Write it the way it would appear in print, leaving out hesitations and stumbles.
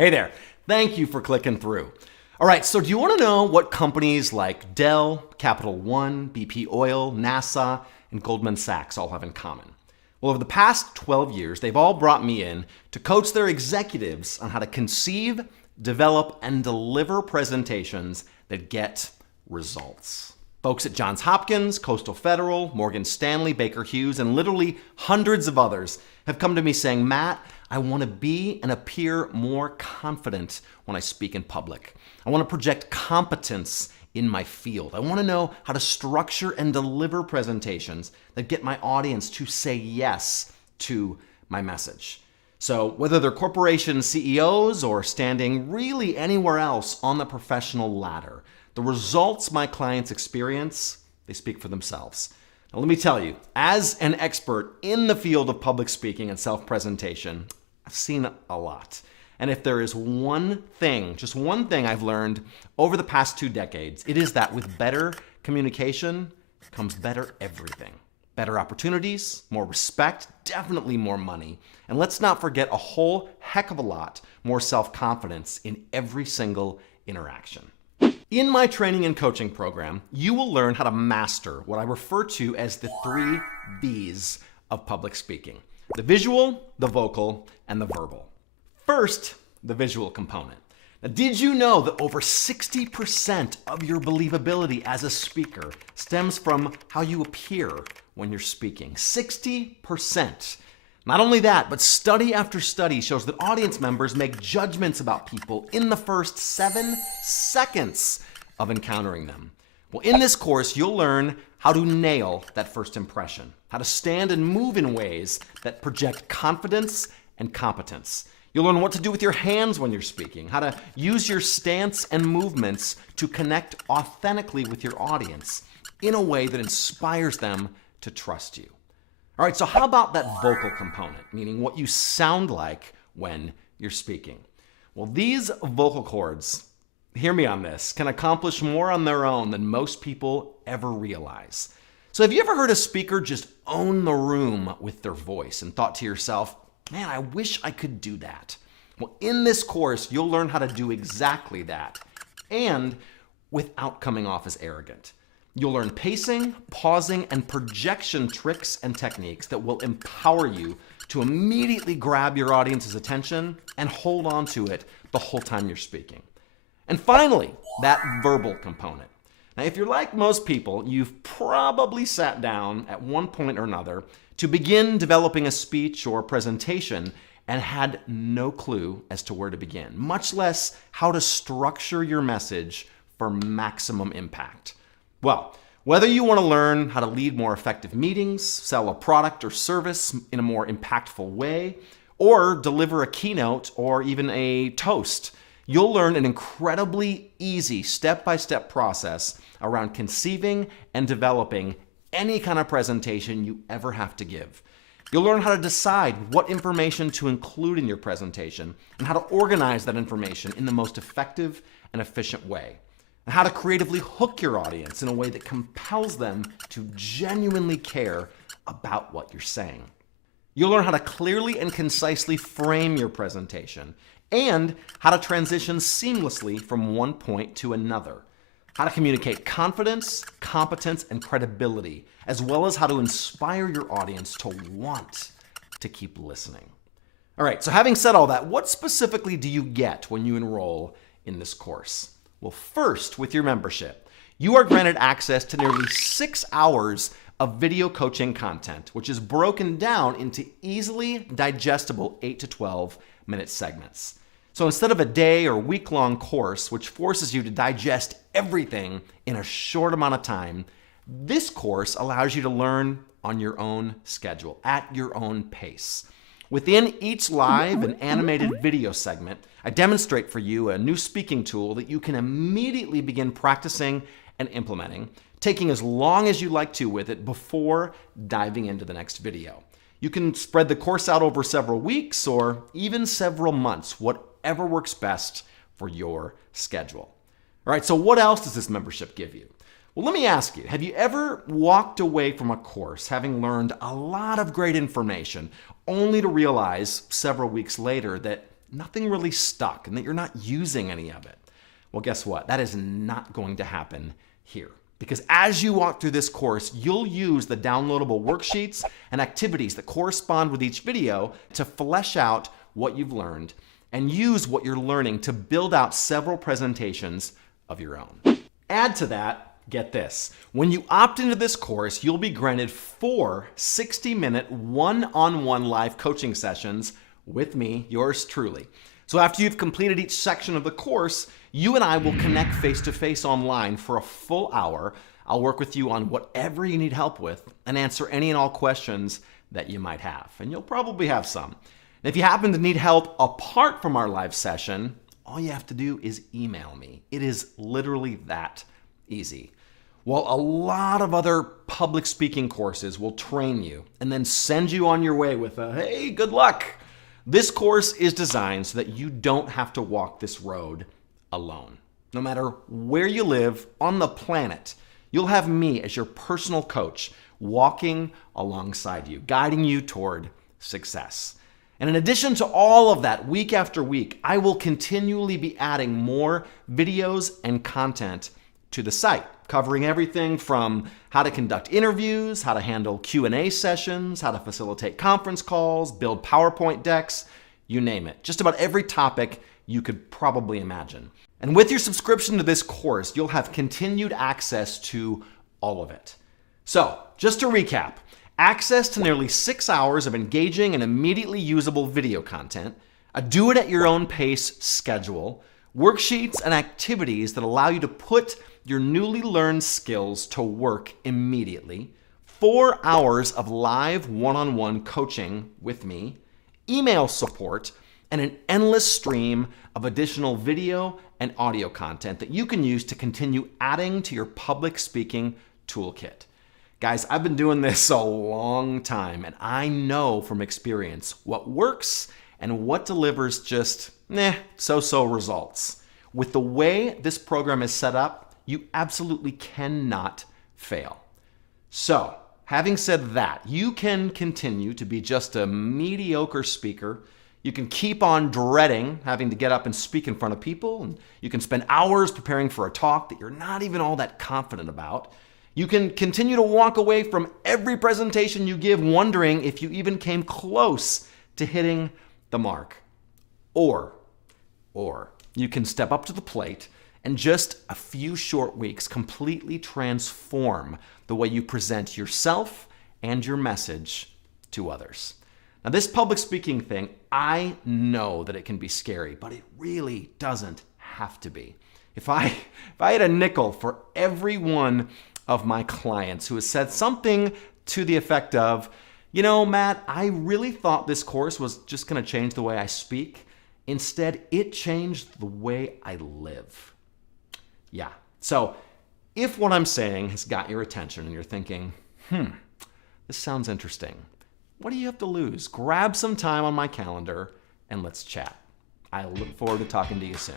Hey there, thank you for clicking through. All right, so do you want to know what companies like Dell, Capital One, BP Oil, NASA, and Goldman Sachs all have in common? Well, over the past 12 years, they've all brought me in to coach their executives on how to conceive, develop, and deliver presentations that get results. Folks at Johns Hopkins, Coastal Federal, Morgan Stanley, Baker Hughes, and literally hundreds of others have come to me saying, Matt, I want to be and appear more confident when I speak in public. I want to project competence in my field. I want to know how to structure and deliver presentations that get my audience to say yes to my message. So whether they're corporation CEOs or standing really anywhere else on the professional ladder, the results my clients experience, they speak for themselves. Now let me tell you, as an expert in the field of public speaking and self-presentation, I've seen a lot. And if there is one thing, just one thing I've learned over the past 2 decades, it is that with better communication comes better everything. Better opportunities, more respect, definitely more money. And let's not forget a whole heck of a lot more self-confidence in every single interaction. In my training and coaching program, you will learn how to master what I refer to as the 3 V's of public speaking: the visual, the vocal, and the verbal. First, the visual component. Now, did you know that over 60% of your believability as a speaker stems from how you appear when you're speaking? 60%. Not only that, but study after study shows that audience members make judgments about people in the first 7 seconds of encountering them. Well, in this course, you'll learn how to nail that first impression, how to stand and move in ways that project confidence and competence. You'll learn what to do with your hands when you're speaking, how to use your stance and movements to connect authentically with your audience in a way that inspires them to trust you. All right, so how about that vocal component, meaning what you sound like when you're speaking? Well, these vocal cords, hear me on this, can accomplish more on their own than most people ever realize. So have you ever heard a speaker just own the room with their voice and thought to yourself, man, I wish I could do that? Well, in this course, you'll learn how to do exactly that, and without coming off as arrogant. You'll learn pacing, pausing, and projection tricks and techniques that will empower you to immediately grab your audience's attention and hold on to it the whole time you're speaking. And finally, that verbal component. Now, if you're like most people, you've probably sat down at one point or another to begin developing a speech or presentation and had no clue as to where to begin, much less how to structure your message for maximum impact. Well, whether you want to learn how to lead more effective meetings, sell a product or service in a more impactful way, or deliver a keynote or even a toast, you'll learn an incredibly easy step-by-step process around conceiving and developing any kind of presentation you ever have to give. You'll learn how to decide what information to include in your presentation and how to organize that information in the most effective and efficient way, and how to creatively hook your audience in a way that compels them to genuinely care about what you're saying. You'll learn how to clearly and concisely frame your presentation and how to transition seamlessly from one point to another, how to communicate confidence, competence, and credibility, as well as how to inspire your audience to want to keep listening. All right, so having said all that, what specifically do you get when you enroll in this course? Well, first, with your membership, you are granted access to nearly 6 hours of video coaching content, which is broken down into easily digestible 8 to 12 minute segments. So instead of a day or week-long course, which forces you to digest everything in a short amount of time, this course allows you to learn on your own schedule, at your own pace. Within each live and animated video segment, I demonstrate for you a new speaking tool that you can immediately begin practicing and implementing, taking as long as you like to with it before diving into the next video. You can spread the course out over several weeks or even several months, whatever works best for your schedule. All right, so what else does this membership give you? Well, let me ask you, have you ever walked away from a course having learned a lot of great information only to realize several weeks later that nothing really stuck and that you're not using any of it. Well, guess what? That is not going to happen here. Because as you walk through this course, you'll use the downloadable worksheets and activities that correspond with each video to flesh out what you've learned and use what you're learning to build out several presentations of your own. Add to that, get this. When you opt into this course, you'll be granted 4 60-minute one-on-one live coaching sessions with me, yours truly. So after you've completed each section of the course, you and I will connect face-to-face online for a full hour. I'll work with you on whatever you need help with and answer any and all questions that you might have. And you'll probably have some. And if you happen to need help apart from our live session, all you have to do is email me. It is literally that easy. While a lot of other public speaking courses will train you and then send you on your way with a, hey, good luck, this course is designed so that you don't have to walk this road alone. No matter where you live on the planet, you'll have me as your personal coach walking alongside you, guiding you toward success. And in addition to all of that, week after week, I will continually be adding more videos and content to the site, covering everything from how to conduct interviews, how to handle Q&A sessions, how to facilitate conference calls, build PowerPoint decks, you name it. Just about every topic you could probably imagine. And with your subscription to this course, you'll have continued access to all of it. So, just to recap, access to nearly 6 hours of engaging and immediately usable video content, a do-it-at-your-own-pace schedule, worksheets and activities that allow you to put your newly learned skills to work immediately, 4 hours of live one-on-one coaching with me, email support, and an endless stream of additional video and audio content that you can use to continue adding to your public speaking toolkit. Guys, I've been doing this a long time, and I know from experience what works and what delivers just so-so results. With the way this program is set up, you absolutely cannot fail. So, having said that, you can continue to be just a mediocre speaker. You can keep on dreading having to get up and speak in front of people, and you can spend hours preparing for a talk that you're not even all that confident about. You can continue to walk away from every presentation you give wondering if you even came close to hitting the mark. Or you can step up to the plate and just a few short weeks completely transform the way you present yourself and your message to others. Now, this public speaking thing, I know that it can be scary, but it really doesn't have to be. If I had a nickel for every one of my clients who has said something to the effect of, you know, Matt, I really thought this course was just going to change the way I speak. Instead, it changed the way I live. Yeah. So if what I'm saying has got your attention and you're thinking, this sounds interesting, what do you have to lose? Grab some time on my calendar and let's chat. I look forward to talking to you soon.